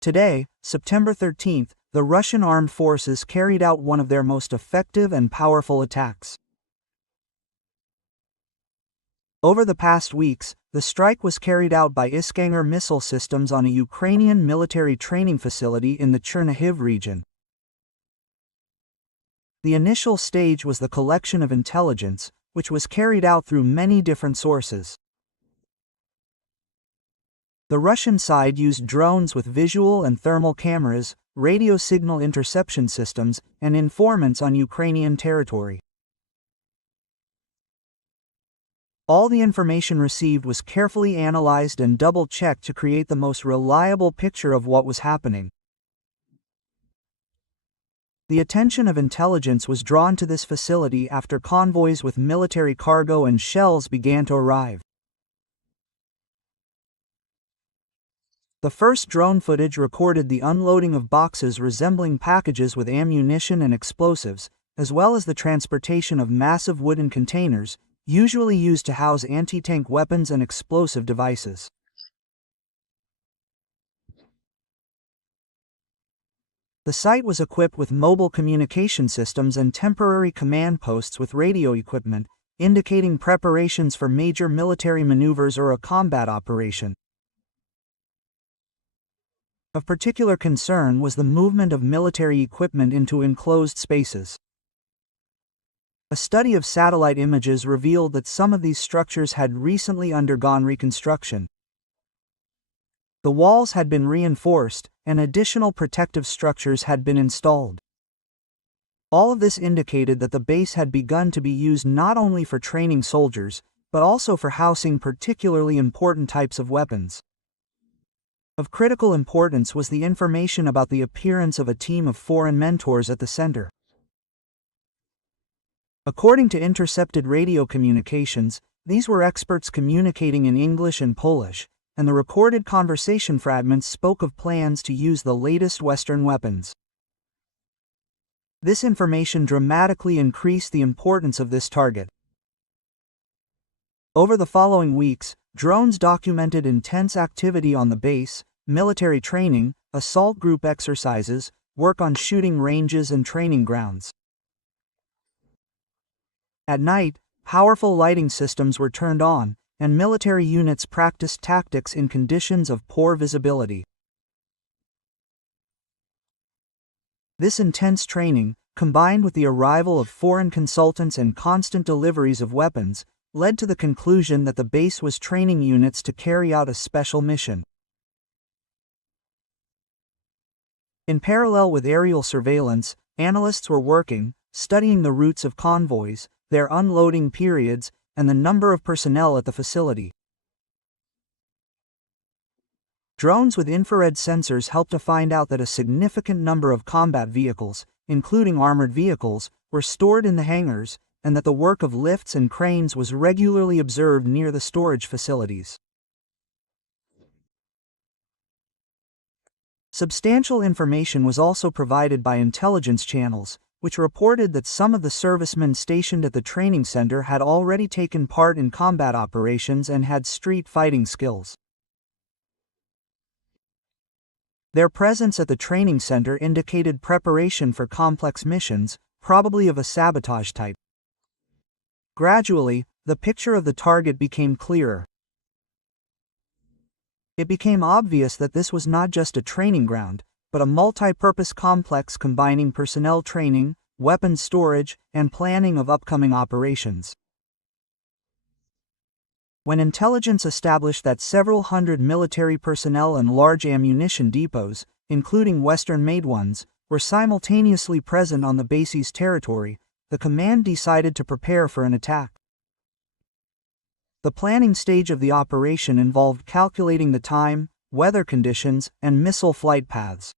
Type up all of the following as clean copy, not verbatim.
Today, September 13, the Russian armed forces carried out one of their most effective and powerful attacks. Over the past weeks, the strike was carried out by Iskander missile systems on a Ukrainian military training facility in the Chernigov region. The initial stage was the collection of intelligence, which was carried out through many different sources. The Russian side used drones with visual and thermal cameras, radio signal interception systems, and informants on Ukrainian territory. All the information received was carefully analyzed and double-checked to create the most reliable picture of what was happening. The attention of intelligence was drawn to this facility after convoys with military cargo and shells began to arrive. The first drone footage recorded the unloading of boxes resembling packages with ammunition and explosives, as well as the transportation of massive wooden containers, usually used to house anti-tank weapons and explosive devices. The site was equipped with mobile communication systems and temporary command posts with radio equipment, indicating preparations for major military maneuvers or a combat operation. Of particular concern was the movement of military equipment into enclosed spaces. A study of satellite images revealed that some of these structures had recently undergone reconstruction. The walls had been reinforced, and additional protective structures had been installed. All of this indicated that the base had begun to be used not only for training soldiers, but also for housing particularly important types of weapons. Of critical importance was the information about the appearance of a team of foreign mentors at the center. According to intercepted radio communications, these were experts communicating in English and Polish, and the recorded conversation fragments spoke of plans to use the latest Western weapons. This information dramatically increased the importance of this target. Over the following weeks, drones documented intense activity on the base, military training, assault group exercises, work on shooting ranges and training grounds. At night, powerful lighting systems were turned on, and military units practiced tactics in conditions of poor visibility. This intense training, combined with the arrival of foreign consultants and constant deliveries of weapons, led to the conclusion that the base was training units to carry out a special mission. In parallel with aerial surveillance, analysts were working, studying the routes of convoys, their unloading periods, and the number of personnel at the facility. Drones with infrared sensors helped to find out that a significant number of combat vehicles, including armored vehicles, were stored in the hangars, and that the work of lifts and cranes was regularly observed near the storage facilities. Substantial information was also provided by intelligence channels, which reported that some of the servicemen stationed at the training center had already taken part in combat operations and had street fighting skills. Their presence at the training center indicated preparation for complex missions, probably of a sabotage type. Gradually, the picture of the target became clearer. It became obvious that this was not just a training ground, but a multi-purpose complex combining personnel training, weapons storage, and planning of upcoming operations. When intelligence established that several hundred military personnel and large ammunition depots, including Western-made ones, were simultaneously present on the base's territory, the command decided to prepare for an attack. The planning stage of the operation involved calculating the time, weather conditions, and missile flight paths.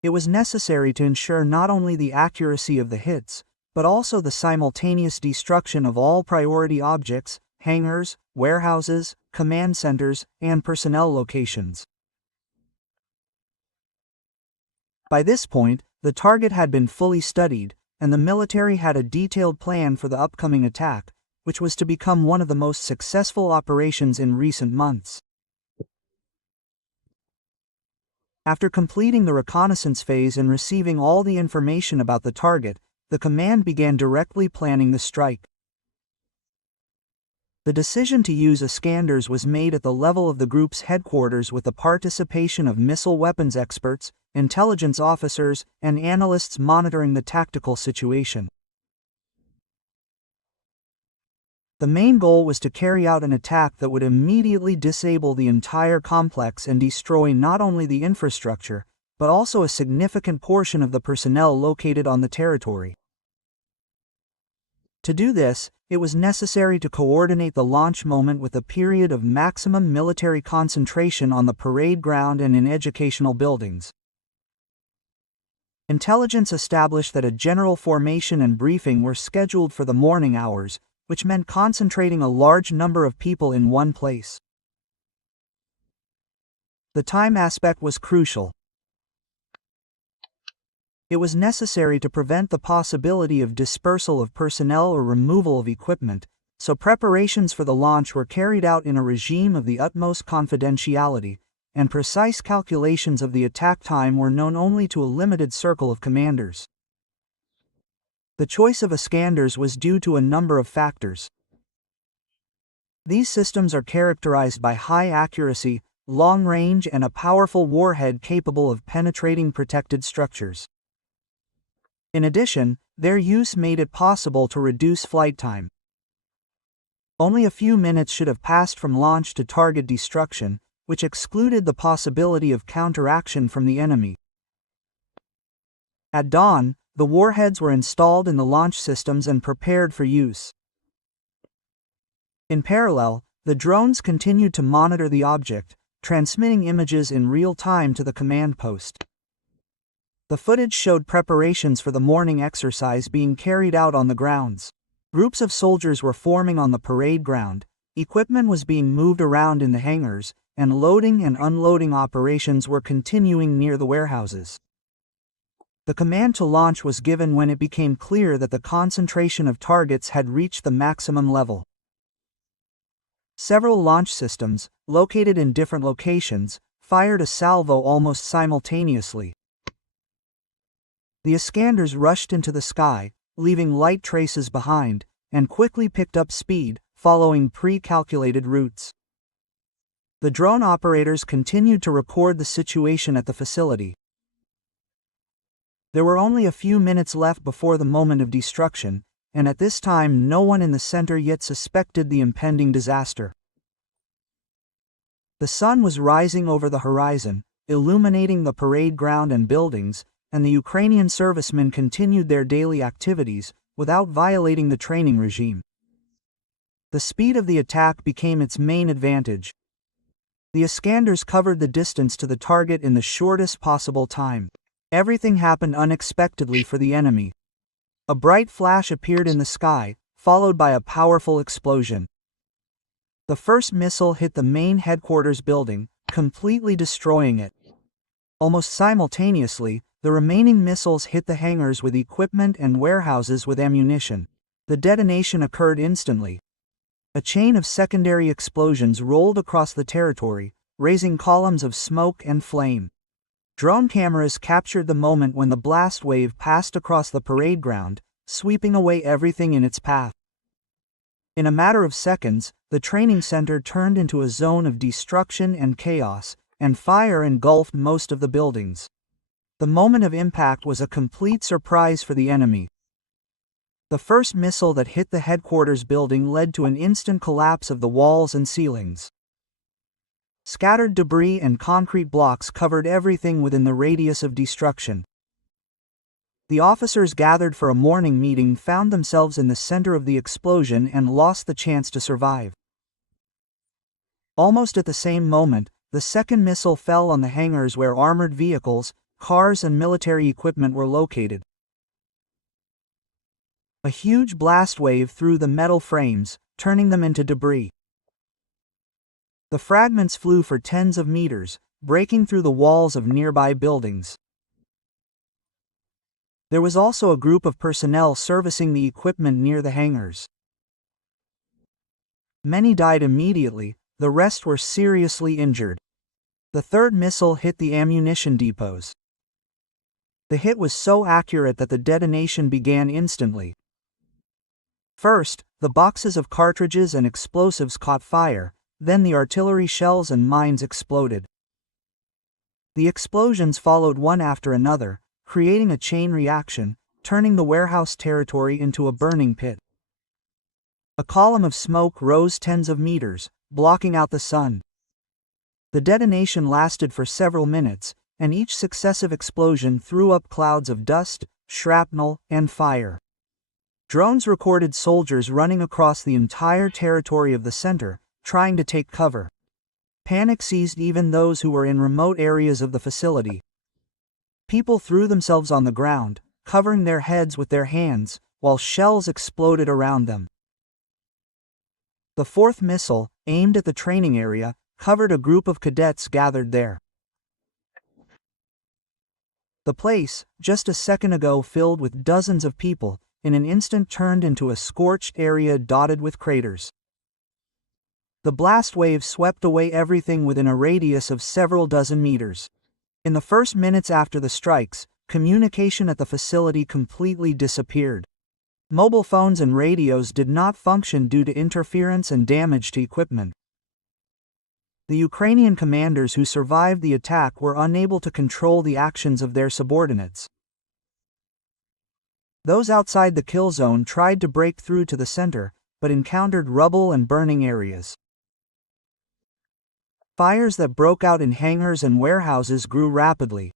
It was necessary to ensure not only the accuracy of the hits, but also the simultaneous destruction of all priority objects, hangars, warehouses, command centers, and personnel locations. By this point, the target had been fully studied, and the military had a detailed plan for the upcoming attack, which was to become one of the most successful operations in recent months. After completing the reconnaissance phase and receiving all the information about the target, the command began directly planning the strike. The decision to use Iskanders was made at the level of the group's headquarters with the participation of missile weapons experts, intelligence officers, and analysts monitoring the tactical situation. The main goal was to carry out an attack that would immediately disable the entire complex and destroy not only the infrastructure, but also a significant portion of the personnel located on the territory. To do this, it was necessary to coordinate the launch moment with a period of maximum military concentration on the parade ground and in educational buildings. Intelligence established that a general formation and briefing were scheduled for the morning hours, which meant concentrating a large number of people in one place. The time aspect was crucial. It was necessary to prevent the possibility of dispersal of personnel or removal of equipment, so preparations for the launch were carried out in a regime of the utmost confidentiality, and precise calculations of the attack time were known only to a limited circle of commanders. The choice of Iskanders was due to a number of factors. These systems are characterized by high accuracy, long range, and a powerful warhead capable of penetrating protected structures. In addition, their use made it possible to reduce flight time. Only a few minutes should have passed from launch to target destruction, which excluded the possibility of counteraction from the enemy. At dawn, the warheads were installed in the launch systems and prepared for use. In parallel, the drones continued to monitor the object, transmitting images in real time to the command post. The footage showed preparations for the morning exercise being carried out on the grounds. Groups of soldiers were forming on the parade ground, equipment was being moved around in the hangars, and loading and unloading operations were continuing near the warehouses. The command to launch was given when it became clear that the concentration of targets had reached the maximum level. Several launch systems, located in different locations, fired a salvo almost simultaneously. The Iskanders rushed into the sky, leaving light traces behind, and quickly picked up speed, following pre-calculated routes. The drone operators continued to record the situation at the facility. There were only a few minutes left before the moment of destruction, and at this time no one in the center yet suspected the impending disaster. The sun was rising over the horizon, illuminating the parade ground and buildings, and the Ukrainian servicemen continued their daily activities, without violating the training regime. The speed of the attack became its main advantage. The Iskanders covered the distance to the target in the shortest possible time. Everything happened unexpectedly for the enemy. A bright flash appeared in the sky, followed by a powerful explosion. The first missile hit the main headquarters building, completely destroying it. Almost simultaneously, the remaining missiles hit the hangars with equipment and warehouses with ammunition. The detonation occurred instantly. A chain of secondary explosions rolled across the territory, raising columns of smoke and flame. Drone cameras captured the moment when the blast wave passed across the parade ground, sweeping away everything in its path. In a matter of seconds, the training center turned into a zone of destruction and chaos, and fire engulfed most of the buildings. The moment of impact was a complete surprise for the enemy. The first missile that hit the headquarters building led to an instant collapse of the walls and ceilings. Scattered debris and concrete blocks covered everything within the radius of destruction. The officers gathered for a morning meeting found themselves in the center of the explosion and lost the chance to survive. Almost at the same moment, the second missile fell on the hangars where armored vehicles, cars, and military equipment were located. A huge blast wave threw the metal frames, turning them into debris. The fragments flew for tens of meters, breaking through the walls of nearby buildings. There was also a group of personnel servicing the equipment near the hangars. Many died immediately, the rest were seriously injured. The third missile hit the ammunition depots. The hit was so accurate that the detonation began instantly. First, the boxes of cartridges and explosives caught fire, then the artillery shells and mines exploded. The explosions followed one after another, creating a chain reaction, turning the warehouse territory into a burning pit. A column of smoke rose tens of meters, blocking out the sun. The detonation lasted for several minutes, and each successive explosion threw up clouds of dust, shrapnel, and fire. Drones recorded soldiers running across the entire territory of the center, trying to take cover. Panic seized even those who were in remote areas of the facility. People threw themselves on the ground, covering their heads with their hands, while shells exploded around them. The fourth missile, aimed at the training area, covered a group of cadets gathered there. The place, just a second ago filled with dozens of people, in an instant turned into a scorched area dotted with craters. The blast wave swept away everything within a radius of several dozen meters. In the first minutes after the strikes, communication at the facility completely disappeared. Mobile phones and radios did not function due to interference and damage to equipment. The Ukrainian commanders who survived the attack were unable to control the actions of their subordinates. Those outside the kill zone tried to break through to the center, but encountered rubble and burning areas. Fires that broke out in hangars and warehouses grew rapidly.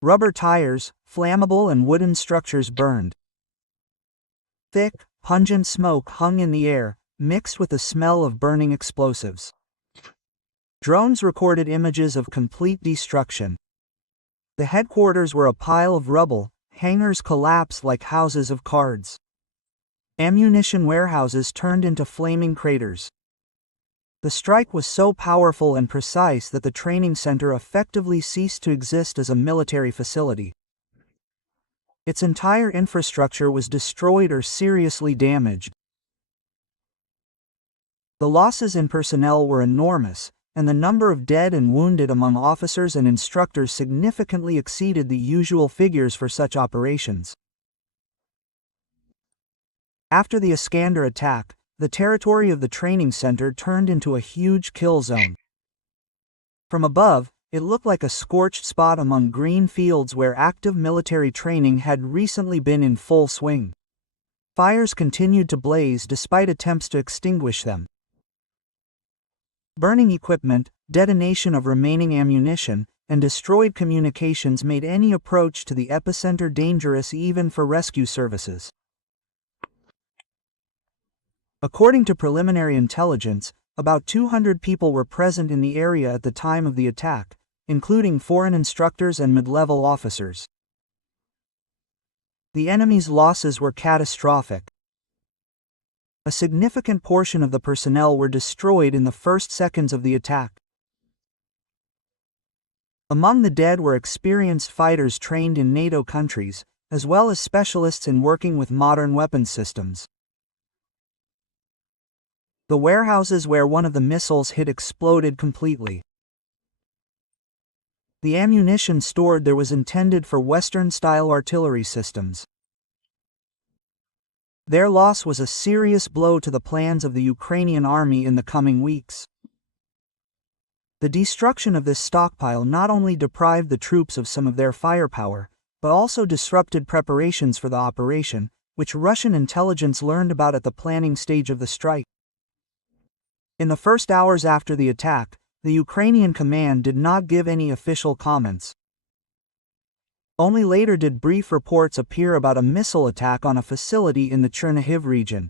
Rubber tires, flammable and wooden structures burned. Thick, pungent smoke hung in the air, mixed with the smell of burning explosives. Drones recorded images of complete destruction. The headquarters were a pile of rubble, hangars collapsed like houses of cards. Ammunition warehouses turned into flaming craters. The strike was so powerful and precise that the training center effectively ceased to exist as a military facility. Its entire infrastructure was destroyed or seriously damaged. The losses in personnel were enormous, and the number of dead and wounded among officers and instructors significantly exceeded the usual figures for such operations. After the Iskander attack, the territory of the training center turned into a huge kill zone. From above, it looked like a scorched spot among green fields where active military training had recently been in full swing. Fires continued to blaze despite attempts to extinguish them. Burning equipment, detonation of remaining ammunition, and destroyed communications made any approach to the epicenter dangerous even for rescue services. According to preliminary intelligence, about 200 people were present in the area at the time of the attack, including foreign instructors and mid-level officers. The enemy's losses were catastrophic. A significant portion of the personnel were destroyed in the first seconds of the attack. Among the dead were experienced fighters trained in NATO countries, as well as specialists in working with modern weapons systems. The warehouses where one of the missiles hit exploded completely. The ammunition stored there was intended for Western-style artillery systems. Their loss was a serious blow to the plans of the Ukrainian army in the coming weeks. The destruction of this stockpile not only deprived the troops of some of their firepower, but also disrupted preparations for the operation, which Russian intelligence learned about at the planning stage of the strike. In the first hours after the attack, the Ukrainian command did not give any official comments. Only later did brief reports appear about a missile attack on a facility in the Chernigov region.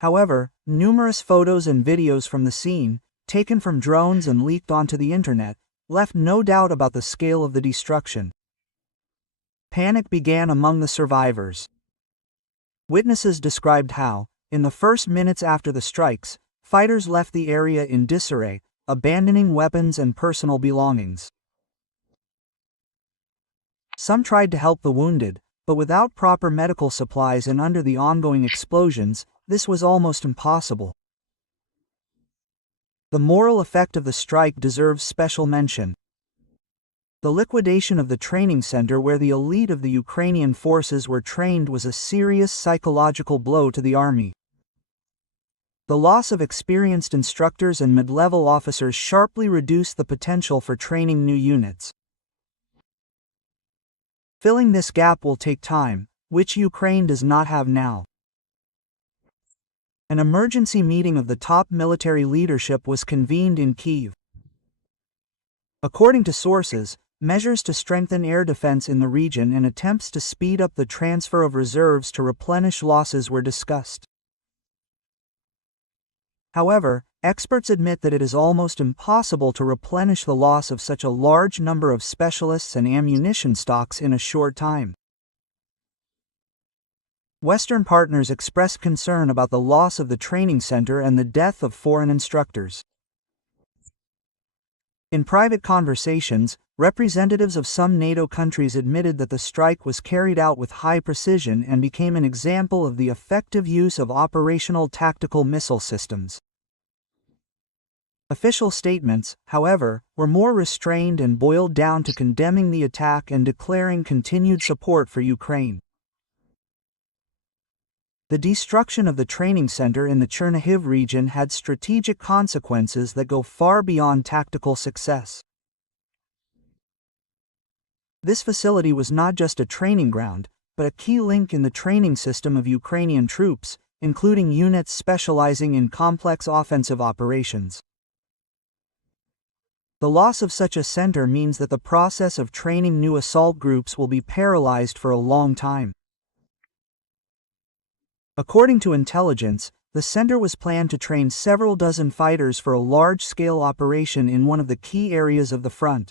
However, numerous photos and videos from the scene, taken from drones and leaked onto the internet, left no doubt about the scale of the destruction. Panic began among the survivors. Witnesses described how, in the first minutes after the strikes, fighters left the area in disarray, abandoning weapons and personal belongings. Some tried to help the wounded, but without proper medical supplies and under the ongoing explosions, this was almost impossible. The moral effect of the strike deserves special mention. The liquidation of the training center where the elite of the Ukrainian forces were trained was a serious psychological blow to the army. The loss of experienced instructors and mid-level officers sharply reduced the potential for training new units. Filling this gap will take time, which Ukraine does not have now. An emergency meeting of the top military leadership was convened in Kyiv. According to sources, measures to strengthen air defense in the region and attempts to speed up the transfer of reserves to replenish losses were discussed. However, experts admit that it is almost impossible to replenish the loss of such a large number of specialists and ammunition stocks in a short time. Western partners expressed concern about the loss of the training center and the death of foreign instructors. In private conversations, representatives of some NATO countries admitted that the strike was carried out with high precision and became an example of the effective use of operational tactical missile systems. Official statements, however, were more restrained and boiled down to condemning the attack and declaring continued support for Ukraine. The destruction of the training center in the Chernigov region had strategic consequences that go far beyond tactical success. This facility was not just a training ground, but a key link in the training system of Ukrainian troops, including units specializing in complex offensive operations. The loss of such a center means that the process of training new assault groups will be paralyzed for a long time. According to intelligence, the center was planned to train several dozen fighters for a large-scale operation in one of the key areas of the front.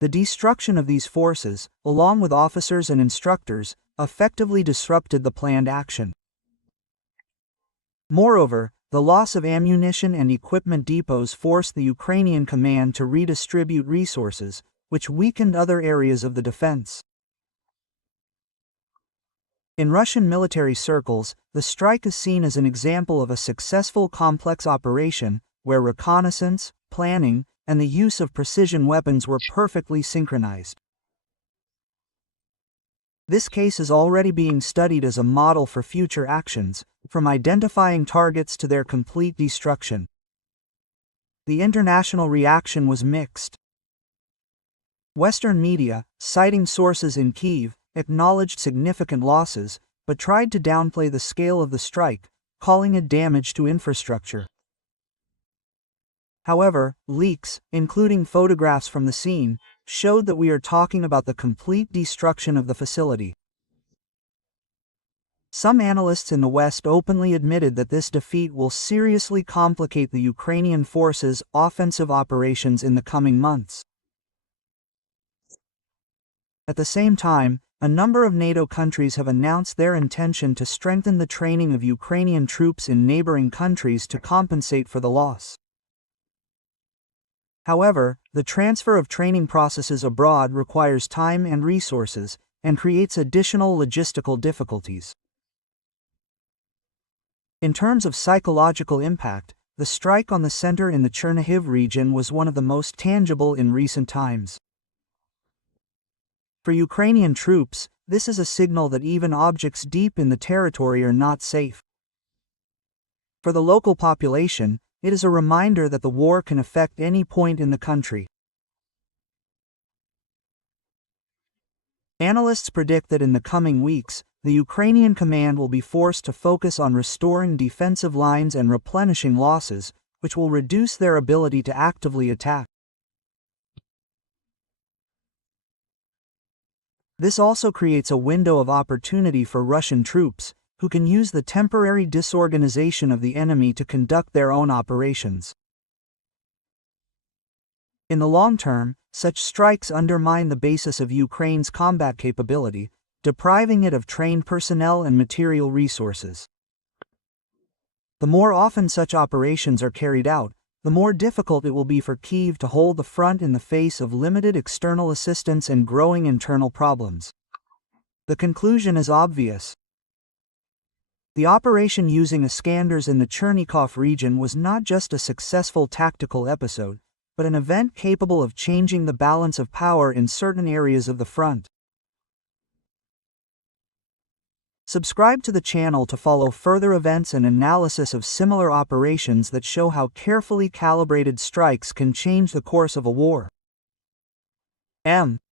The destruction of these forces, along with officers and instructors, effectively disrupted the planned action. Moreover, the loss of ammunition and equipment depots forced the Ukrainian command to redistribute resources, which weakened other areas of the defense. In Russian military circles, the strike is seen as an example of a successful complex operation, where reconnaissance, planning, and the use of precision weapons were perfectly synchronized. This case is already being studied as a model for future actions, from identifying targets to their complete destruction. The international reaction was mixed. Western media, citing sources in Kyiv, acknowledged significant losses, but tried to downplay the scale of the strike, calling it damage to infrastructure. However, leaks, including photographs from the scene, showed that we are talking about the complete destruction of the facility. Some analysts in the West openly admitted that this defeat will seriously complicate the Ukrainian forces' offensive operations in the coming months. At the same time, a number of NATO countries have announced their intention to strengthen the training of Ukrainian troops in neighboring countries to compensate for the loss. However, the transfer of training processes abroad requires time and resources, and creates additional logistical difficulties. In terms of psychological impact, the strike on the center in the Chernigov region was one of the most tangible in recent times. For Ukrainian troops, this is a signal that even objects deep in the territory are not safe. For the local population, it is a reminder that the war can affect any point in the country. Analysts predict that in the coming weeks, the Ukrainian command will be forced to focus on restoring defensive lines and replenishing losses, which will reduce their ability to actively attack. This also creates a window of opportunity for Russian troops, who can use the temporary disorganization of the enemy to conduct their own operations. In the long term, such strikes undermine the basis of Ukraine's combat capability, depriving it of trained personnel and material resources. The more often such operations are carried out, the more difficult it will be for Kyiv to hold the front in the face of limited external assistance and growing internal problems. The conclusion is obvious. The operation using Iskanders in the Chernigov region was not just a successful tactical episode, but an event capable of changing the balance of power in certain areas of the front. Subscribe to the channel to follow further events and analysis of similar operations that show how carefully calibrated strikes can change the course of a war.